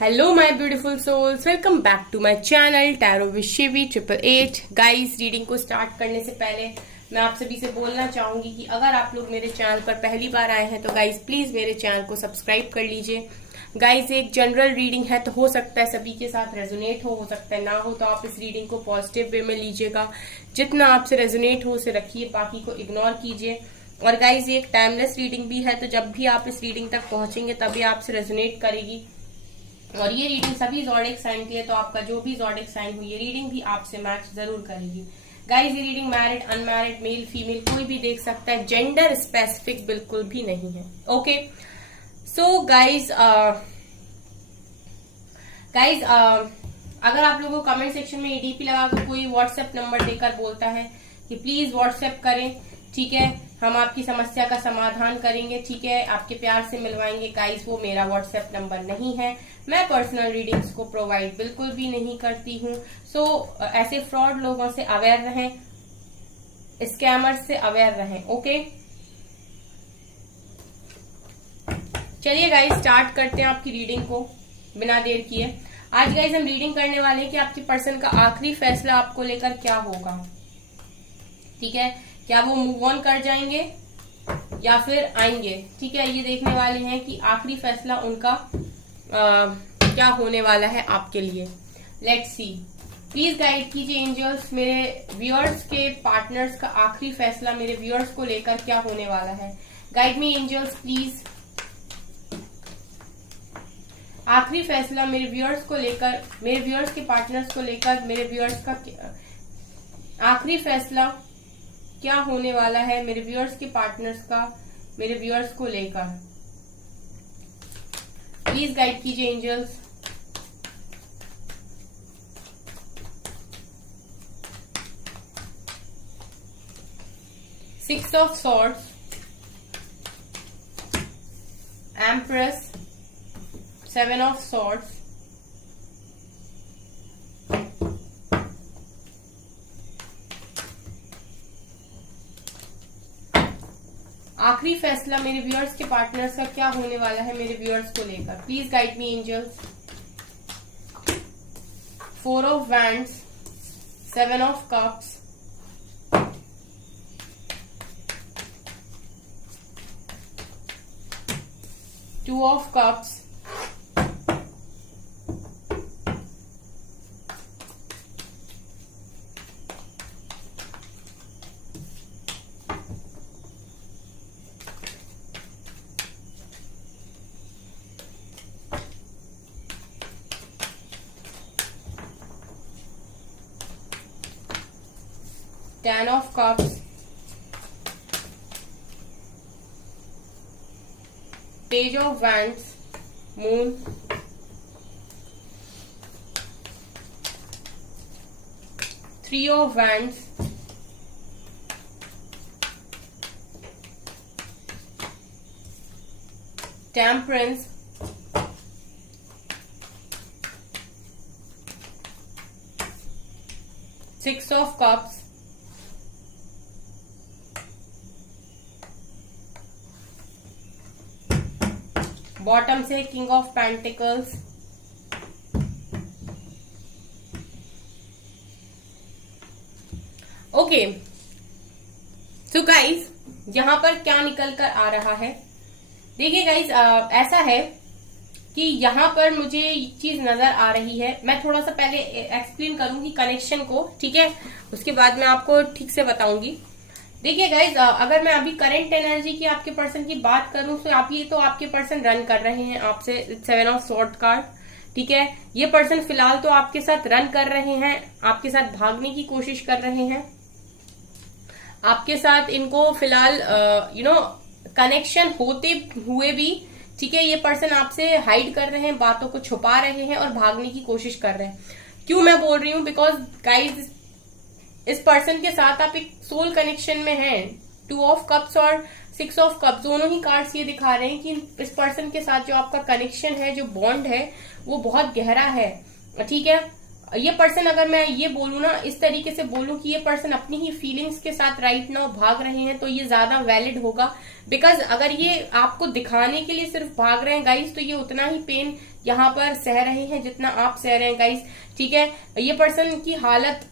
Hello my beautiful souls, welcome back to my channel tarot with Shivi 888। Guys, reading को start करने से पहले मैं आप सभी से बोलना चाहूंगी कि अगर आप लोग मेरे चैनल पर पहली बार आए हैं तो गाइस प्लीज मेरे चैनल को सब्सक्राइब कर लीजिए। गाइस, एक जनरल रीडिंग है तो हो सकता है सभी के साथ रेजोनेट हो सकता है ना हो, तो आप इस रीडिंग को पॉजिटिव वे में लीजिएगा। जितना आपसे रेजोनेट हो उसे रखिए, बाकी को इग्नोर कीजिए। और गाइस, ये एक टाइमलेस रीडिंग भी है, तो जब भी आप इस रीडिंग तक पहुंचेंगे तभी आपसे रेजोनेट करेगी। और ये रीडिंग सभी ज़ोडिएक साइन की है, तो आपका जो भी ज़ोडिएक साइन हुई ये रीडिंग भी आपसे मैच जरूर करेगी। गाइस, ये reading married, unmarried, male, female कोई भी देख सकता है, जेंडर स्पेसिफिक बिल्कुल भी नहीं है। ओके, सो गाइस, अगर आप लोगों को कमेंट सेक्शन में ईडीपी लगा कर कोई व्हाट्सएप नंबर देकर बोलता है कि प्लीज व्हाट्सएप करें, ठीक है, हम आपकी समस्या का समाधान करेंगे, ठीक है, आपके प्यार से मिलवाएंगे। गाइस, वो मेरा व्हाट्सएप नंबर नहीं है। मैं पर्सनल रीडिंग्स को प्रोवाइड बिल्कुल भी नहीं करती हूँ। सो ऐसे फ्रॉड लोगों से अवेयर रहें, स्कैमर्स से अवेयर रहें। ओके, चलिए गाइस, स्टार्ट करते हैं आपकी रीडिंग को बिना देर किए। आज गाइस हम रीडिंग करने वाले हैं कि आपके पर्सन का आखिरी फैसला आपको लेकर क्या होगा। ठीक है, क्या वो मूव ऑन कर जाएंगे या फिर आएंगे। ठीक है, ये देखने वाले हैं कि आखिरी फैसला उनका क्या होने वाला है आपके लिए। लेट्स सी, प्लीज गाइड कीजिए एंजल्स, मेरे व्यूअर्स के पार्टनर्स का आखिरी फैसला मेरे व्यूअर्स को लेकर क्या होने वाला है। Guide me angels please. आखिरी फैसला मेरे व्यूअर्स को लेकर, मेरे व्यूअर्स के पार्टनर्स को लेकर, मेरे व्यूअर्स का आखिरी फैसला क्या होने वाला है मेरे व्यूअर्स के पार्टनर्स का मेरे व्यूअर्स को लेकर। प्लीज गाइड कीजिए angels. Six of swords, empress, seven of swords, आखिरी फैसला मेरे व्यूअर्स के पार्टनर्स का क्या होने वाला है मेरे व्यूअर्स को लेकर। Please guide me angels. Four of wands, seven of cups, two of cups, ten of cups, page of wands, moon, three of wands, temperance, six of cups, bottom से king of pentacles, okay. So guys, यहां पर क्या निकल कर आ रहा है, देखिए guys, ऐसा है कि यहाँ पर मुझे चीज नजर आ रही है। मैं थोड़ा सा पहले एक्सप्लेन करूंगी कनेक्शन को, ठीक है, उसके बाद मैं आपको ठीक से बताऊंगी। देखिए गाइज, अगर मैं अभी करंट एनर्जी की आपके पर्सन की बात करूं तो आप ये तो आपके पर्सन रन कर रहे हैं आपसे, सेवन ऑफ सॉर्ड कार्ड, ठीक है। ये पर्सन फिलहाल तो आपके साथ रन कर रहे हैं, आपके साथ भागने की कोशिश कर रहे हैं, आपके साथ इनको फिलहाल कनेक्शन होते हुए भी, ठीक है, ये पर्सन आपसे हाइड कर रहे हैं, बातों को छुपा रहे हैं और भागने की कोशिश कर रहे हैं। क्यों मैं बोल रही हूँ, बिकॉज गाइज इस पर्सन के साथ आप एक सोल कनेक्शन में हैं। टू ऑफ कप्स और सिक्स ऑफ कप्स दोनों ही कार्ड्स ये दिखा रहे हैं कि इस पर्सन के साथ जो आपका कनेक्शन है, जो बॉन्ड है, वो बहुत गहरा है, ठीक है। ये पर्सन, अगर मैं ये बोलूं ना, इस तरीके से बोलूं कि ये पर्सन अपनी ही फीलिंग्स के साथ राइट नाउ भाग रहे हैं, तो ये ज्यादा वैलिड होगा। बिकॉज अगर ये आपको दिखाने के लिए सिर्फ भाग रहे हैं गाइस, तो ये उतना ही पेन यहाँ पर सह रहे हैं जितना आप सह रहे हैं गाइस, ठीक है। ये पर्सन की हालत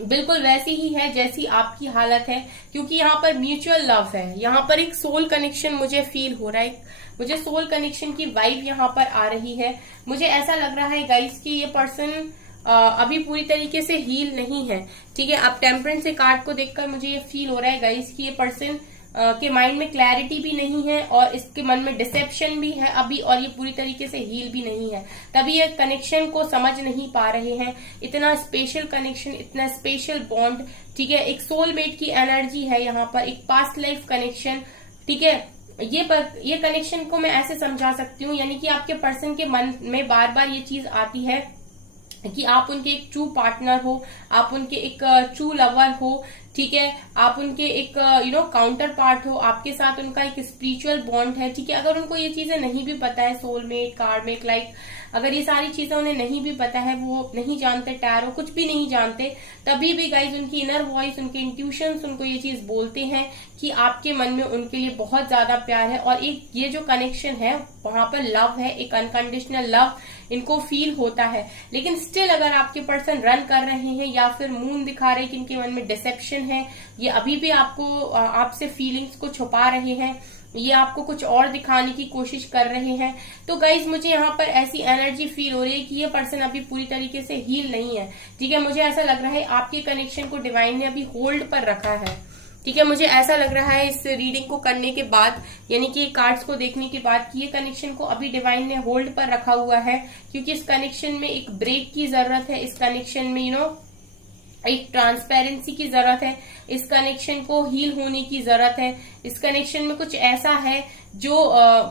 बिल्कुल वैसी ही है जैसी आपकी हालत है, क्योंकि यहाँ पर म्यूचुअल लव है, यहाँ पर एक सोल कनेक्शन मुझे फील हो रहा है, मुझे सोल कनेक्शन की वाइब यहाँ पर आ रही है। मुझे ऐसा लग रहा है गाइस कि ये पर्सन अभी पूरी तरीके से हील नहीं है, ठीक है। अब टेम्परेंस से कार्ड को देखकर मुझे ये फील हो रहा है गाइस कि ये पर्सन के माइंड में क्लैरिटी भी नहीं है और इसके मन में डिसेप्शन भी है अभी, और ये पूरी तरीके से हील भी नहीं है, तभी ये कनेक्शन को समझ नहीं पा रहे हैं। इतना स्पेशल कनेक्शन, इतना स्पेशल बॉन्ड, ठीक है, एक सोलमेट की एनर्जी है यहाँ पर, एक पास्ट लाइफ कनेक्शन, ठीक है। ये कनेक्शन को मैं ऐसे समझा सकती हूँ, यानी कि आपके पर्सन के मन में बार बार ये चीज आती है कि आप उनके एक ट्रू पार्टनर हो, आप उनके एक ट्रू लवर हो, ठीक है, आप उनके एक काउंटर पार्ट हो, आपके साथ उनका एक स्पिरिचुअल बॉन्ड है, ठीक है। अगर उनको ये चीजें नहीं भी पता है, सोलमेट, कार्मिक, लाइक अगर ये सारी चीजें उन्हें नहीं भी पता है, वो नहीं जानते टैरो, कुछ भी नहीं जानते, तभी भी गाइज उनकी इनर वॉइस, उनके इंट्यूशंस उनको ये चीज बोलते हैं कि आपके मन में उनके लिए बहुत ज्यादा प्यार है, और एक ये जो कनेक्शन है वहां पर लव है, एक अनकंडीशनल लव इनको फील होता है। लेकिन स्टिल अगर आपके पर्सन रन कर रहे हैं या फिर मून दिखा रहे हैं कि इनके मन में डिसेप्शन है, ये अभी भी आपको आपसे फीलिंग्स को छुपा रहे हैं, ये आपको कुछ और दिखाने की कोशिश कर रहे हैं, तो गाइज मुझे यहाँ पर ऐसी एनर्जी फील हो रही है कि ये पर्सन अभी पूरी तरीके से हील नहीं है, ठीक है। मुझे ऐसा लग रहा है आपके कनेक्शन को डिवाइन ने अभी होल्ड पर रखा है, ठीक है। मुझे ऐसा लग रहा है इस रीडिंग को करने के बाद, यानी कि कार्ड्स को देखने के बाद, कि ये कनेक्शन को अभी डिवाइन ने होल्ड पर रखा हुआ है, क्योंकि इस कनेक्शन में एक ब्रेक की जरूरत है, इस कनेक्शन में एक ट्रांसपेरेंसी की जरूरत है, इस कनेक्शन को हील होने की जरूरत है, इस कनेक्शन में कुछ ऐसा है जो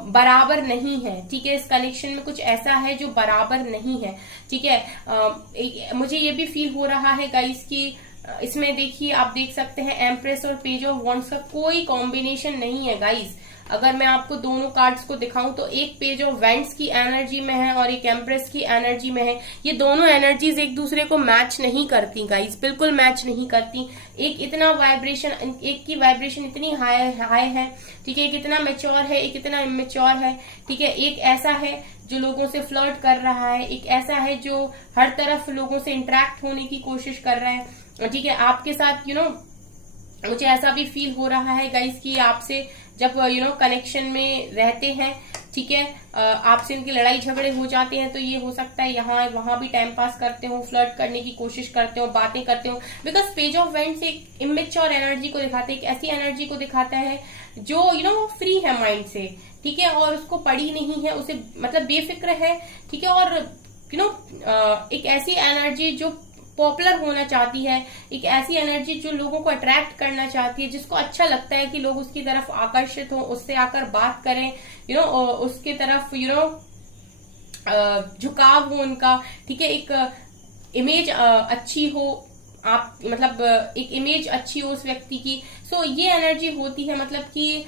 बराबर नहीं है, ठीक है। इस कनेक्शन में कुछ ऐसा है जो बराबर नहीं है, ठीक है। मुझे ये भी फील हो रहा है गाइस कि इसमें देखिए, आप देख सकते हैं एम्प्रेस और पेज ऑफ वॉन्ड्स का कोई कॉम्बिनेशन नहीं है गाइस। अगर मैं आपको दोनों कार्ड्स को दिखाऊं तो एक पेज ऑफ वैंड्स की एनर्जी में है और एक एम्प्रेस की एनर्जी में है। ये दोनों एनर्जीज एक दूसरे को मैच नहीं करती गाइस, बिल्कुल मैच नहीं करती। एक इतना वाइब्रेशन, एक की वाइब्रेशन इतनी हाई है, ठीक है, एक इतना मेच्योर है, एक इतना इमेच्योर है, ठीक है। एक ऐसा है जो लोगों से फ्लर्ट कर रहा है, एक ऐसा है जो हर तरफ लोगों से इंटरेक्ट होने की कोशिश कर रहा है, ठीक है। आपके साथ मुझे ऐसा भी फील हो रहा है गाइस कि आपसे जब कनेक्शन में रहते हैं, ठीक है, आपसे इनकी लड़ाई झगड़े हो जाते हैं, तो ये हो सकता है यहाँ वहां भी टाइम पास करते हो, फ्लर्ट करने की कोशिश करते हो, बातें करते हो। बिकॉज पेज ऑफ वैंड्स एक इमेच्योर एनर्जी को दिखाते हैं, एक ऐसी एनर्जी को दिखाता है जो फ्री है माइंड से, ठीक है, और उसको पड़ी नहीं है, उसे मतलब बेफिक्र है, ठीक है, और एक ऐसी एनर्जी जो पॉपुलर होना चाहती है, एक ऐसी एनर्जी जो लोगों को अट्रैक्ट करना चाहती है, जिसको अच्छा लगता है कि लोग उसकी तरफ आकर्षित हो, उससे आकर बात करें, उसके तरफ झुकाव हो उनका, ठीक है, एक इमेज अच्छी हो, आप मतलब एक इमेज अच्छी हो उस व्यक्ति की। सो ये एनर्जी होती है, मतलब कि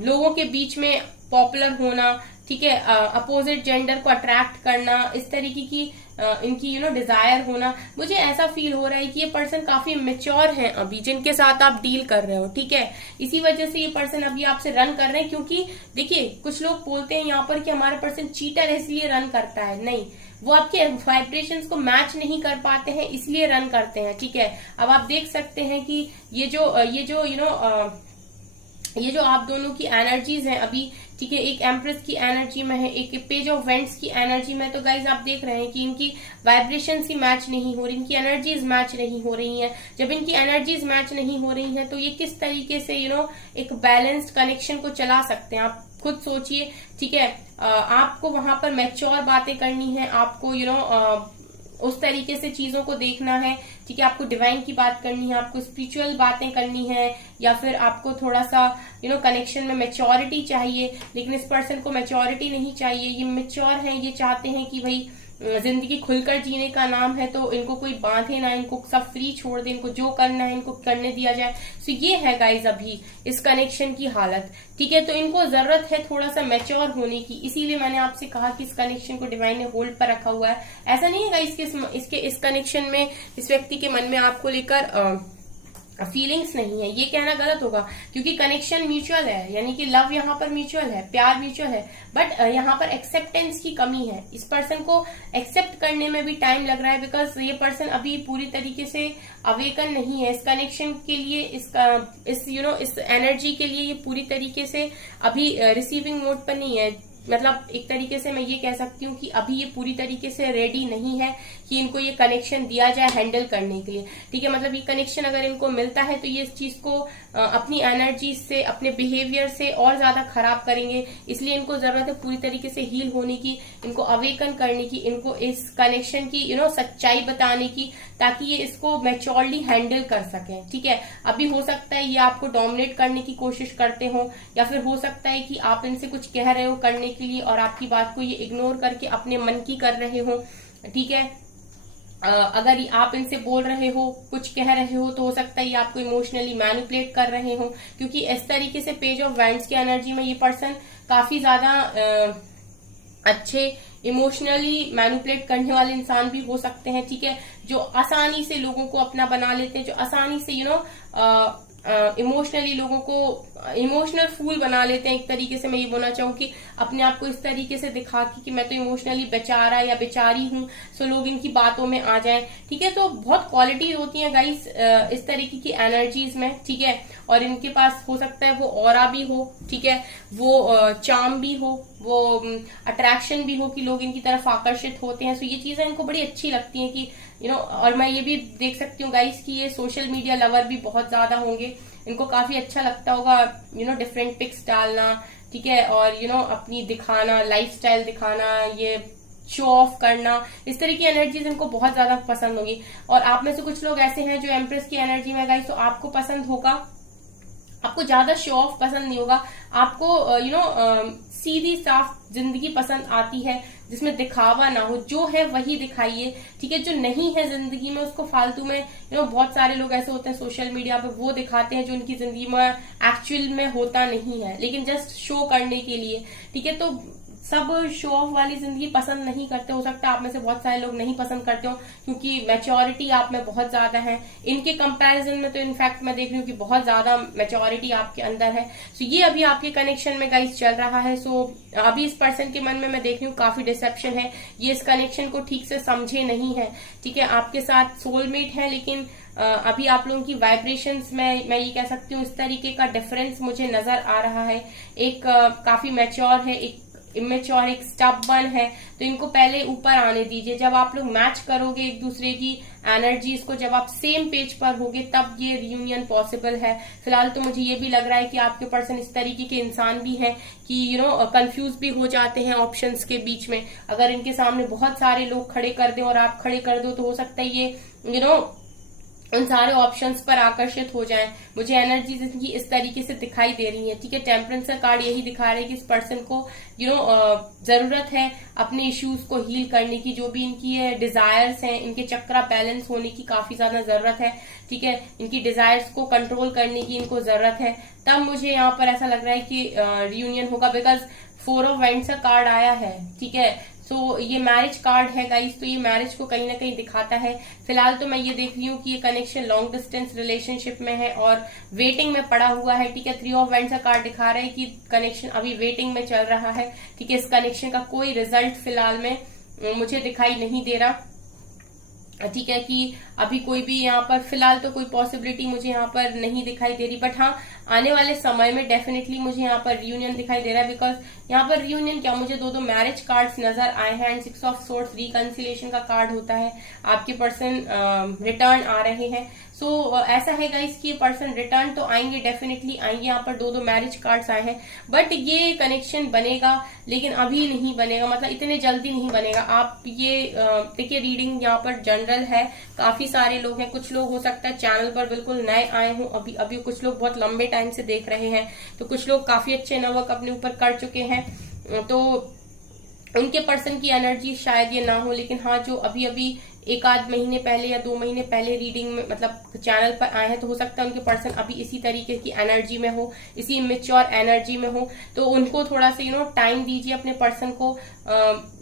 लोगों के बीच में पॉपुलर होना, ठीक है, अपोजिट जेंडर को अट्रैक्ट करना, इस तरीके की इनकी डिजायर होना। मुझे ऐसा फील हो रहा है कि ये पर्सन काफी मेच्योर हैं अभी, जिनके साथ आप डील कर रहे हो, ठीक है। इसी वजह से ये पर्सन अभी आपसे रन कर रहे हैं, क्योंकि देखिए कुछ लोग बोलते हैं यहाँ पर कि हमारा पर्सन चीटर है इसलिए रन करता है, नहीं, वो आपके वाइब्रेशंस को मैच नहीं कर पाते हैं इसलिए रन करते हैं, ठीक है। अब आप देख सकते हैं कि ये जो आप दोनों की एनर्जीज हैं अभी, ठीक है, एक एम्प्रेस की एनर्जी में है, एक पेज ऑफ वेंट्स की एनर्जी में, तो गाइज आप देख रहे हैं कि इनकी वाइब्रेशंस ही मैच नहीं हो रही, इनकी एनर्जीज मैच नहीं हो रही हैं। जब इनकी एनर्जीज मैच नहीं हो रही हैं तो ये किस तरीके से एक बैलेंस्ड कनेक्शन को चला सकते हैं, आप खुद सोचिए, ठीक है। आपको वहां पर मैच्योर बातें करनी है, आपको उस तरीके से चीजों को देखना है, ठीक है, आपको डिवाइन की बात करनी है, आपको स्पिरिचुअल बातें करनी है, या फिर आपको थोड़ा सा कनेक्शन में मैच्योरिटी चाहिए। लेकिन इस पर्सन को मैच्योरिटी नहीं चाहिए, ये मैच्योर हैं, ये चाहते हैं कि भाई जिंदगी खुलकर जीने का नाम है, तो इनको कोई बांधे ना, इनको सब फ्री छोड़ दे, इनको जो करना है इनको करने दिया जाए। तो ये है गाइज अभी इस कनेक्शन की हालत, ठीक है। तो इनको जरूरत है थोड़ा सा मैच्योर होने की, इसीलिए मैंने आपसे कहा कि इस कनेक्शन को डिवाइन ने होल्ड पर रखा हुआ है। ऐसा नहीं है गाइज इस कनेक्शन में इस व्यक्ति के मन में आपको लेकर फीलिंग्स नहीं है, ये कहना गलत होगा, क्योंकि कनेक्शन म्यूचुअल है, यानी कि लव यहाँ पर म्यूचुअल है, प्यार म्यूचुअल है, बट यहाँ पर एक्सेप्टेंस की कमी है। इस पर्सन को एक्सेप्ट करने में भी टाइम लग रहा है, बिकॉज ये पर्सन अभी पूरी तरीके से अवेकन नहीं है इस कनेक्शन के लिए, इस एनर्जी के लिए ये पूरी तरीके से अभी रिसीविंग मोड पर नहीं है। मतलब एक तरीके से मैं ये कह सकती हूँ कि अभी ये पूरी तरीके से रेडी नहीं है कि इनको ये कनेक्शन दिया जाए हैंडल करने के लिए, ठीक है। मतलब ये कनेक्शन अगर इनको मिलता है तो ये इस चीज को अपनी एनर्जी से, अपने बिहेवियर से और ज्यादा खराब करेंगे। इसलिए इनको जरूरत है पूरी तरीके से हील होने की, इनको अवेकन करने की, इनको इस कनेक्शन की सच्चाई बताने की, ताकि ये इसको मैच्योरली हैंडल कर सकें, ठीक है। अभी हो सकता है ये आपको डोमिनेट करने की कोशिश करते हो, या फिर हो सकता है कि आप इनसे कुछ कह रहे हो करने के लिए और आपकी बात को ये इग्नोर करके अपने मन की कर रहे हो, ठीक है। अगर आप इनसे बोल रहे हो, कुछ कह रहे हो, तो हो सकता है ये आपको इमोशनली मैनिपुलेट कर रहे हो, क्योंकि इस तरीके से पेज ऑफ वैंड्स की एनर्जी में ये पर्सन काफी ज्यादा अच्छे इमोशनली मैनिपुलेट करने वाले इंसान भी हो सकते हैं, ठीक है, जो आसानी से लोगों को अपना बना लेते हैं, जो आसानी से इमोशनली लोगों को इमोशनल फूल बना लेते हैं। एक तरीके से मैं ये बोलना चाहूँ कि अपने आप को इस तरीके से दिखा कि मैं तो इमोशनली बेचारा या बेचारी हूँ, सो लोग इनकी बातों में आ जाएं, ठीक है। तो बहुत क्वालिटीज होती हैं गाइस इस तरीके की एनर्जीज में, ठीक है। और इनके पास हो सकता है वो ऑरा भी हो, ठीक है, वो चार्म भी हो, वो अट्रैक्शन भी हो कि लोग इनकी तरफ आकर्षित होते हैं। सो ये चीजें इनको बड़ी अच्छी लगती हैं कि और मैं ये भी देख सकती हूँ गाइस कि ये सोशल मीडिया लवर भी बहुत ज्यादा होंगे, इनको काफी अच्छा लगता होगा डिफरेंट पिक्स डालना, ठीक है, और अपनी दिखाना, लाइफस्टाइल दिखाना, ये शो ऑफ करना, इस तरह की एनर्जीज इनको बहुत ज्यादा पसंद होगी। और आप में से कुछ लोग ऐसे हैं जो एम्प्रेस की एनर्जी में गाइस, तो आपको पसंद होगा, आपको ज्यादा शो ऑफ पसंद नहीं होगा, आपको सीधी साफ जिंदगी पसंद आती है जिसमें दिखावा ना हो, जो है वही दिखाइए, ठीक है। जो नहीं है जिंदगी में उसको फालतू में बहुत सारे लोग ऐसे होते हैं सोशल मीडिया पे, वो दिखाते हैं जो उनकी जिंदगी में एक्चुअल में होता नहीं है, लेकिन जस्ट शो करने के लिए, ठीक है। तो सब शो ऑफ वाली जिंदगी पसंद नहीं करते, हो सकता है आप में से बहुत सारे लोग नहीं पसंद करते हो, क्योंकि मैच्योरिटी आप में बहुत ज्यादा है। इनके कंपैरिजन में तो इनफैक्ट मैं देख रही हूँ कि बहुत ज्यादा मैच्योरिटी आपके अंदर है। सो ये अभी आपके कनेक्शन में गाइस चल रहा है। सो अभी इस पर्सन के मन में मैं देख रही हूँ काफी डिसेप्शन है, ये इस कनेक्शन को ठीक से समझे नहीं है, ठीक है। आपके साथ सोलमेट है, लेकिन अभी आप लोगों की वाइब्रेशंस में मैं ये कह सकती हूँ इस तरीके का डिफरेंस मुझे नजर आ रहा है। एक काफी मैच्योर है, एक इमेच्योर, एक स्टबर्न है। तो इनको पहले ऊपर आने दीजिए, जब आप लोग मैच करोगे एक दूसरे की एनर्जीज को, जब आप सेम पेज पर होगे तब ये रियूनियन पॉसिबल है। फिलहाल तो मुझे ये भी लग रहा है कि आपके पर्सन इस तरीके के इंसान भी हैं कि कंफ्यूज भी हो जाते हैं ऑप्शंस के बीच में। अगर इनके सामने बहुत सारे लोग खड़े कर दें और आप खड़े कर दो तो हो सकता है ये उन सारे ऑप्शंस पर आकर्षित हो जाएं। मुझे एनर्जीज इनकी इस तरीके से दिखाई दे रही है, ठीक है। टेम्परेंस का कार्ड यही दिखा रहा है कि इस पर्सन को जरूरत है अपने इश्यूज को हील करने की, जो भी इनकी डिजायर्स हैं, इनके चक्रा बैलेंस होने की काफी ज्यादा जरूरत है, ठीक है। इनकी डिजायर्स को कंट्रोल करने की इनको जरूरत है। तब मुझे यहाँ पर ऐसा लग रहा है कि रियूनियन होगा, बिकॉज 4 ऑफ वैंड्स का कार्ड आया है, ठीक है। सो ये मैरिज कार्ड है गाइस, तो ये मैरिज को कहीं ना कहीं दिखाता है। फिलहाल तो मैं ये देख रही हूँ कि ये कनेक्शन लॉन्ग डिस्टेंस रिलेशनशिप में है और वेटिंग में पड़ा हुआ है, ठीक है। 3 ऑफ वैंड्स का कार्ड दिखा रहा है कि कनेक्शन अभी वेटिंग में चल रहा है, ठीक है। इस कनेक्शन का कोई रिजल्ट फिलहाल में मुझे दिखाई नहीं दे रहा, ठीक है, कि अभी कोई भी यहाँ पर फिलहाल तो कोई पॉसिबिलिटी मुझे यहाँ पर नहीं दिखाई दे रही। बट हाँ, आने वाले समय में डेफिनेटली मुझे यहाँ पर रियूनियन दिखाई दे रहा है, बिकॉज यहाँ पर रियूनियन क्या, मुझे 2 मैरिज कार्ड्स नजर आए हैं एंड 6 ऑफ सोर्ड्स रिकंसिलिएशन का कार्ड होता है। आपके पर्सन रिटर्न आ रहे हैं। सो ऐसा है गाइस कि ये पर्सन रिटर्न तो आएंगे, डेफिनेटली आएंगे। यहाँ पर 2 मैरिज कार्ड्स आए हैं, बट ये कनेक्शन बनेगा, लेकिन अभी नहीं बनेगा, मतलब इतने जल्दी नहीं बनेगा। आप ये देखिए, रीडिंग यहाँ पर जनरल है, काफी सारे लोग हैं, कुछ लोग हो सकता है चैनल पर बिल्कुल नए आए हों, अभी कुछ लोग बहुत लंबे टाइम से देख रहे हैं, तो कुछ लोग काफी अच्छे नवर्क अपने ऊपर कर चुके हैं। तो उनके पर्सन की एनर्जी शायद ये ना हो, लेकिन हाँ जो अभी अभी एक आध महीने पहले या 2 महीने पहले रीडिंग में मतलब चैनल पर आए हैं, तो हो सकता है उनके पर्सन अभी इसी तरीके की एनर्जी में हो, इसी इमेच्योर एनर्जी में हो। तो उनको थोड़ा सा टाइम दीजिए, अपने पर्सन को,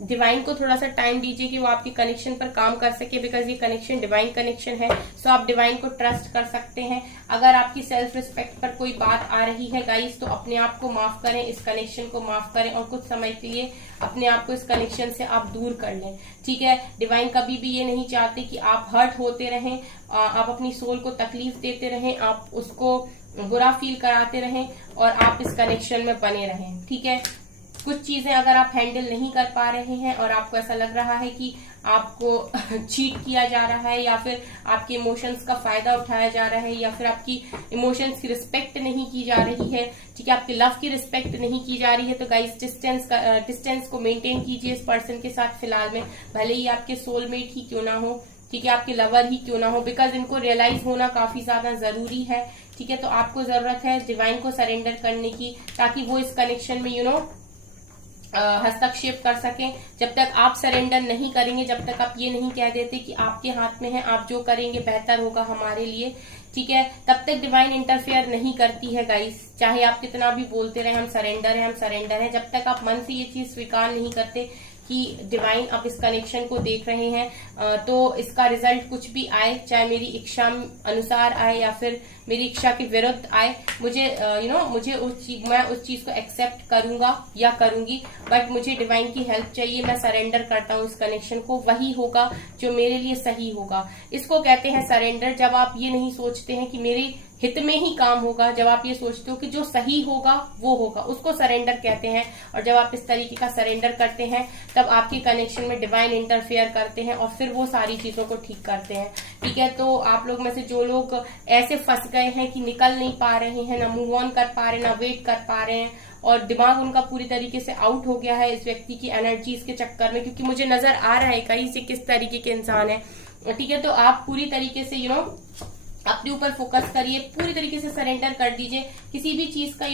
डिवाइन को थोड़ा सा टाइम दीजिए कि वो आपके कनेक्शन पर काम कर सके, बिकॉज ये कनेक्शन डिवाइन कनेक्शन है। सो आप डिवाइन को ट्रस्ट कर सकते हैं। अगर आपकी सेल्फ रिस्पेक्ट पर कोई बात आ रही है गाइस, तो अपने आप को माफ करें, इस कनेक्शन को माफ करें और कुछ समय के लिए अपने आप को इस कनेक्शन से आप दूर कर लें, ठीक है। डिवाइन कभी भी ये नहीं चाहते कि आप हर्ट होते रहें, आप अपनी सोल को तकलीफ देते रहें, आप उसको बुरा फील कराते रहें और आप इस कनेक्शन में बने रहें, ठीक है। कुछ चीजें अगर आप हैंडल नहीं कर पा रहे हैं और आपको ऐसा लग रहा है कि आपको चीट किया जा रहा है, या फिर आपके इमोशंस का फायदा उठाया जा रहा है, या फिर आपकी इमोशंस की रिस्पेक्ट नहीं की जा रही है, ठीक है, आपके लव की रिस्पेक्ट नहीं की जा रही है, तो गाइस डिस्टेंस को मेंटेन कीजिए इस पर्सन के साथ फिलहाल में, भले ही आपके सोलमेट ही क्यों ना हो, ठीक है, आपके लवर ही क्यों ना हो, बिकॉज इनको रियलाइज होना काफी ज्यादा जरूरी है, ठीक है। तो आपको जरूरत है डिवाइन को सरेंडर करने की, ताकि वो इस कनेक्शन में हस्तक्षेप कर सकें। जब तक आप सरेंडर नहीं करेंगे, जब तक आप ये नहीं कह देते कि आपके हाथ में है, आप जो करेंगे बेहतर होगा हमारे लिए, ठीक है, तब तक डिवाइन इंटरफेयर नहीं करती है गाइस। चाहे आप कितना भी बोलते रहे हम सरेंडर है, हम सरेंडर है, जब तक आप मन से ये चीज स्वीकार नहीं करते कि डिवाइन आप इस कनेक्शन को देख रहे हैं, तो इसका रिजल्ट कुछ भी आए, चाहे मेरी इच्छा अनुसार आए या फिर मेरी इच्छा के विरुद्ध आए, मुझे मैं उस चीज को एक्सेप्ट करूंगा या करूंगी, बट मुझे डिवाइन की हेल्प चाहिए। मैं सरेंडर करता हूँ इस कनेक्शन को, वही होगा जो मेरे लिए सही होगा। इसको कहते हैं सरेंडर। जब आप ये नहीं सोचते हैं कि मेरे हित में ही काम होगा, जब आप ये सोचते हो कि जो सही होगा वो होगा, उसको सरेंडर कहते हैं। और जब आप इस तरीके का सरेंडर करते हैं, तब आपके कनेक्शन में डिवाइन इंटरफेयर करते हैं और फिर वो सारी चीजों को ठीक करते हैं, ठीक है। तो आप लोग में से जो लोग ऐसे फंस गए हैं कि निकल नहीं पा रहे हैं, ना मूव ऑन कर पा रहे हैं, ना वेट कर पा रहे हैं, और दिमाग उनका पूरी तरीके से आउट हो गया है इस व्यक्ति की एनर्जीज के चक्कर में, क्योंकि मुझे नजर आ रहा है कहीं से किस तरीके के इंसान है, ठीक है। तो आप पूरी तरीके से अपने ऊपर फोकस करिए, पूरी तरीके से सरेंडर कर दीजिए। किसी भी चीज का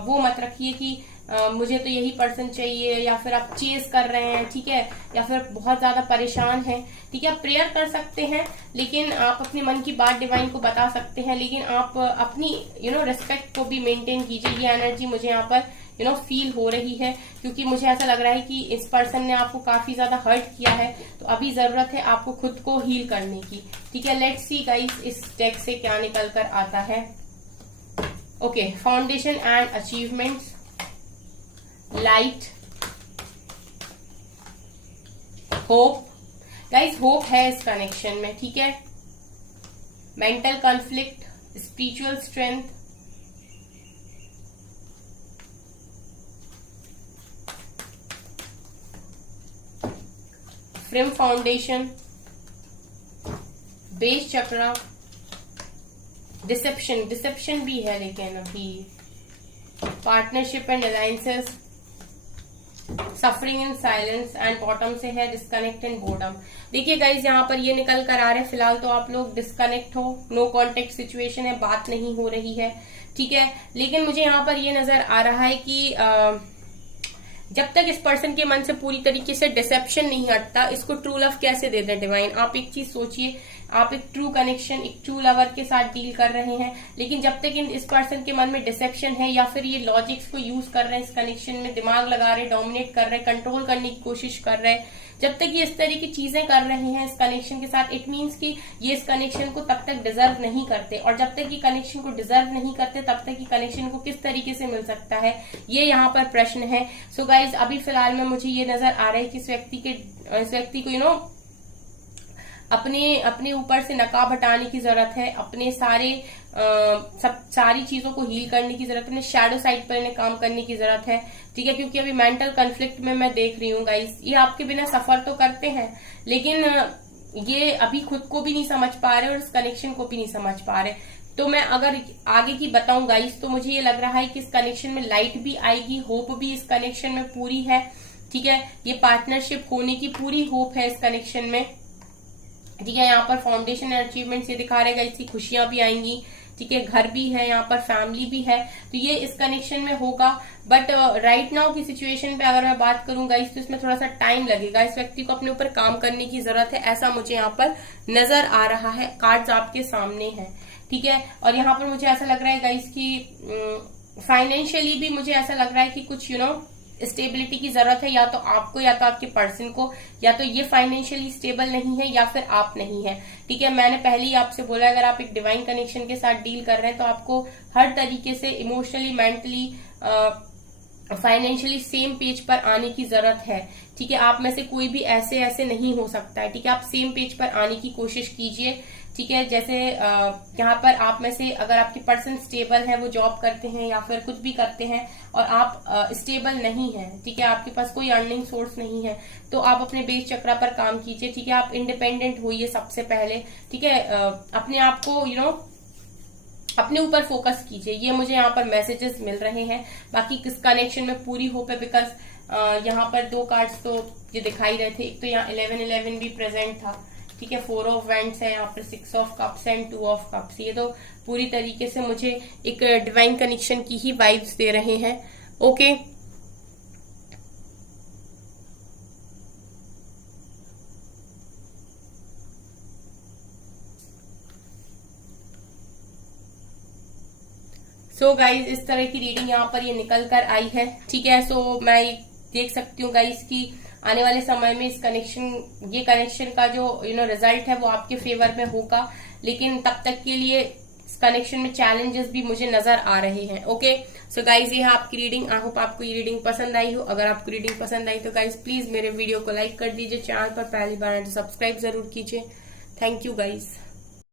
वो मत रखिए कि मुझे तो यही पर्सन चाहिए, या फिर आप चेस कर रहे हैं, ठीक है, या फिर बहुत ज्यादा परेशान हैं, ठीक है। आप प्रेयर कर सकते हैं, लेकिन आप अपने मन की बात डिवाइन को बता सकते हैं, लेकिन आप अपनी रिस्पेक्ट को भी मेंटेन कीजिए। ये एनर्जी मुझे यहाँ पर फील हो रही है, क्योंकि मुझे ऐसा लग रहा है कि इस पर्सन ने आपको काफी ज्यादा हर्ट किया है, तो अभी जरूरत है आपको खुद को हील करने की, ठीक है। लेट्स सी गाइस इस डेक से क्या निकल कर आता है। Okay, foundation and achievements, light, hope. Guys hope है इस कनेक्शन में, ठीक है। Mental conflict, spiritual strength, frame foundation, base chakra, deception भी है, लेकिन अभी partnership and alliances, suffering in silence, and bottom से है डिस्कनेक्ट एंड बोर्डम। देखिए गाइज यहाँ पर ये निकल कर आ रहे हैं, फिलहाल तो आप लोग डिस्कनेक्ट हो, नो कांटेक्ट सिचुएशन है, बात नहीं हो रही है, ठीक है। लेकिन मुझे यहाँ पर ये नजर आ रहा है कि जब तक इस पर्सन के मन से पूरी तरीके से डिसेप्शन नहीं हटता, इसको ट्रू लव कैसे दे दें डिवाइन। आप एक चीज सोचिए, आप एक ट्रू कनेक्शन, एक ट्रू लवर के साथ डील कर रहे हैं, लेकिन जब तक इस पर्सन के मन में डिसेप्शन है, या फिर ये लॉजिक्स को यूज कर रहे हैं, इस कनेक्शन में दिमाग लगा रहे, डोमिनेट कर रहे, कंट्रोल करने की कोशिश कर रहे हैं, जब तक ये इस तरह की चीजें कर रहे हैं इस कनेक्शन के साथ, इट मीन्स कि ये इस कनेक्शन को तब तक डिजर्व नहीं करते, और जब तक ये कनेक्शन को डिजर्व नहीं करते, तब तक ये कनेक्शन को किस तरीके से मिल सकता है, ये यहाँ पर प्रश्न है। सो गाइज अभी फिलहाल में मुझे ये नजर आ रहा है कि इस व्यक्ति को अपने ऊपर से नकाब हटाने की जरूरत है, अपने सारी चीजों को हील करने की जरूरत है, अपने शैडो साइड पर इन्हें काम करने की जरूरत है, ठीक है। क्योंकि अभी मेंटल कॉन्फ्लिक्ट में मैं देख रही हूँ गाइस, ये आपके बिना सफर तो करते हैं, लेकिन ये अभी खुद को भी नहीं समझ पा रहे और इस कनेक्शन को भी नहीं समझ पा रहे। तो मैं अगर आगे की बताऊं गाइस, तो मुझे ये लग रहा है कि इस कनेक्शन में लाइट भी आएगी, होप भी इस कनेक्शन में पूरी है, ठीक है। ये पार्टनरशिप होने की पूरी होप है इस कनेक्शन में, ठीक है। यहाँ पर फाउंडेशन एंड अचीवमेंट्स ये दिखा रहेगा, इसकी खुशियां भी आएंगी, ठीक है, घर भी है, यहाँ पर फैमिली भी है, तो ये इस कनेक्शन में होगा। बट राइट नाउ की सिचुएशन पे अगर मैं बात करूं गाइस, तो इसमें थोड़ा सा टाइम लगेगा, इस व्यक्ति को अपने ऊपर काम करने की जरूरत है, ऐसा मुझे यहाँ पर नजर आ रहा है। कार्ड्स आपके सामने है, ठीक है। और यहाँ पर मुझे ऐसा लग रहा है गाइस कि फाइनेंशियली भी मुझे ऐसा लग रहा है कि कुछ स्टेबिलिटी की जरूरत है, या तो आपको या तो आपके पर्सन को, या तो ये फाइनेंशियली स्टेबल नहीं है या फिर आप नहीं है, ठीक है। मैंने पहले ही आपसे बोला, अगर आप एक डिवाइन कनेक्शन के साथ डील कर रहे हैं तो आपको हर तरीके से emotionally, mentally, financially same page पर आने की जरूरत है, ठीक है। आप में से कोई भी ऐसे नहीं हो सकता है, ठीक है। आप सेम पेज पर आने की कोशिश कीजिए, ठीक है। जैसे यहाँ पर आप में से अगर आपके पर्सन स्टेबल है, वो जॉब करते हैं या फिर कुछ भी करते हैं, और आप स्टेबल नहीं है, ठीक है, आपके पास कोई अर्निंग सोर्स नहीं है, तो आप अपने बेस चक्र पर काम कीजिए, ठीक है। आप इंडिपेंडेंट होइए सबसे पहले, ठीक है। अपने आप को अपने ऊपर फोकस कीजिए, ये मुझे यहाँ पर मैसेजेस मिल रहे हैं। बाकी किस कनेक्शन में पूरी होप है, बिकॉज यहाँ पर 2 कार्ड्स तो ये दिखाई रहे थे, एक तो यहाँ 11 भी प्रेजेंट था, ठीक है। 4 ऑफ वैंड्स है, यहाँ पर 6 of cups and 2 of cups, ये तो पूरी तरीके से मुझे एक डिवाइन कनेक्शन की ही वाइब्स दे रहे हैं। ओके, सो गाइज इस तरह की रीडिंग यहाँ पर ये निकल कर आई है, ठीक है। सो मैं देख सकती हूँ गाइज की आने वाले समय में ये कनेक्शन का जो रिजल्ट है वो आपके फेवर में होगा, लेकिन तब तक के लिए इस कनेक्शन में चैलेंजेस भी मुझे नजर आ रहे हैं। ओके, सो गाइज ये है आपकी रीडिंग। आई होप आपको ये रीडिंग पसंद आई हो। अगर आपको रीडिंग पसंद आई तो गाइज प्लीज मेरे वीडियो को लाइक कर दीजिए, चैनल पर पहली बार है तो सब्सक्राइब जरूर कीजिए। Thank you guys.